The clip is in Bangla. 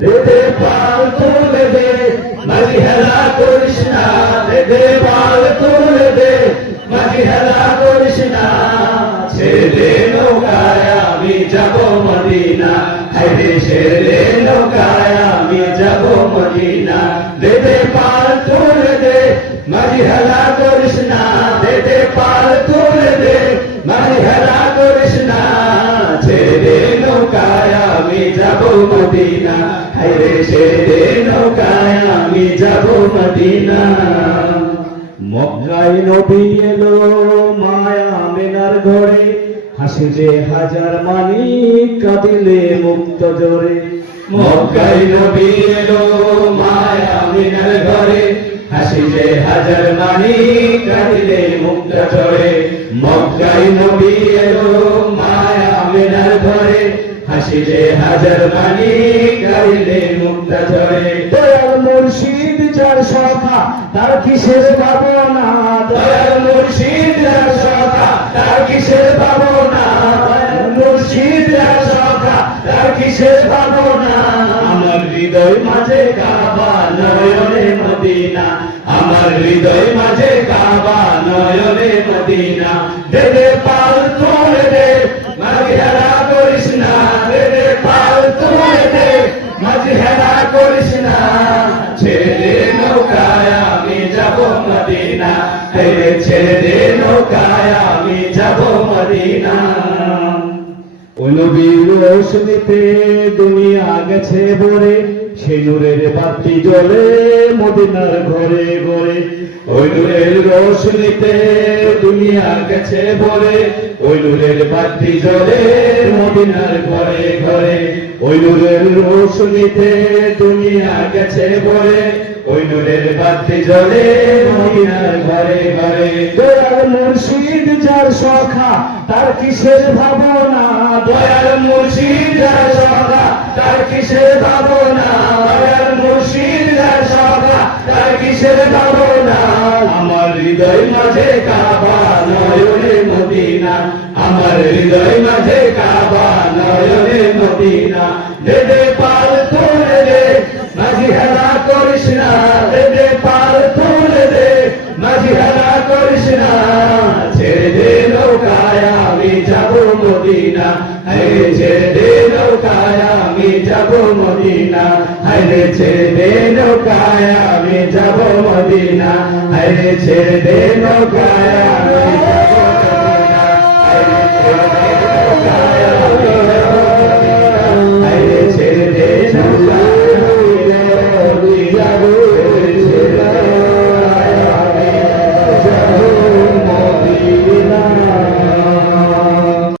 দে দে পাল তুলে দে মাঝি হেলা করিস না দে দে পাল তুলে দে মাঝি হেলা করিস না ছেড়ে দে নৌকায় আমি যাব মদিনা হায়রে ছেড়ে দে নৌকায় আমি যাব মদিনা দে দে পাল তুলে দে মাঝি হেলা করিস না দে দে পাল তুলে দে মাঝি হেলা করিস না ছেড়ে দে নৌকায় আমি যাব মদিনা হায়রে ছেড়ে দে নৌকায় আমি যাব মদিনা মক্কায় নবী এলো মায়া আমিনার ঘরে হাসিলে হাজার মানিক কাঁদিলে মুক্ত জোরে মক্কায় নবী এলো মায়া আমিনার ঘরে হাসিলে হাজার মানিক কাঁদিলে মুক্ত জোরে মক্কায় নবী এলো মায়া আমিনার ঘরে হাসিলে হাজার মানিক কাঁদিলে মুক্ত জোরে দয়াল মুর্শিদ যার সখা তার কিসের ভাবনা দয়াল মুর্শিদ যার সখা তার কিসের ভাবনা দয়াল মুর্শিদ যার সখা তার কিসের ভাবনা আমার হৃদয় মাঝে কাবা নয়নে মদিনা আমার হৃদয় মাঝে কাবা নয়নে মদিনা দে দে পাল তুলে দে মাঝি হেলা করিস না দে দে পাল তুলে দে মাঝি হেলা করিস না ছেড়ে দে নৌকায় আমি যাব মদিনা ছেড়ে দে নৌকায় আমি যাব মদিনা ওই নবীর রোশনীতে দুনিয়া গেছে ভরে সেই নূরের বাতি জ্বলে মদিনার ঘরে ঘরে ওই নূরের রোশনীতে দুনিয়া গেছে ভরে ওই নূরের বাতি জ্বলে মদিনার ঘরে ঘরে ওই নূরের রোশনীতে দুনিয়া গেছে ভরে ওই নূরের বাতি জ্বলে মদিনার ঘরে ঘরে দয়াল মুর্শিদ যার সখা তার কিসের ভাবনা দয়াল মুর্শিদ যার সখা তার কিসের ভাবনা দয়াল মুর্শিদ যার সখা তার কিসের ভাবনা আমার হৃদয় মাঝে কাবা নয়নে মদিনা আমার হৃদয় মাঝে কাবা নয়নে মদিনা দে দে পাল তুলে দে মাঝি হেলা করিস না দে দে পাল তুলে দে মাঝি হেলা করিস না ছেড়ে দে নৌকায় আমি যাব মদিনা হায়রে ছেড়ে দে নৌকায় আমি যাব মদিনা হায়রে ছেড়ে দে নৌকায় আমি যাব মদিনা হায়রে ছেড়ে দে নৌকায় আমি যাব মদিনা হায়রে ছেড়ে দে নৌকায় আমি যাব মদিনা হায়রে ছেড়ে দে নৌকায়